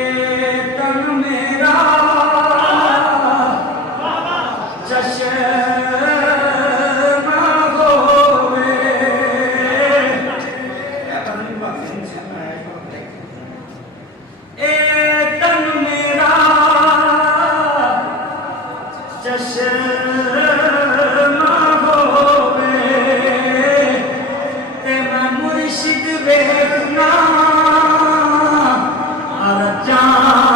तन मेरा चश्मा होवे ए तन मेरा चश्मा होवे ते मैं मुर्शिद वेखना जा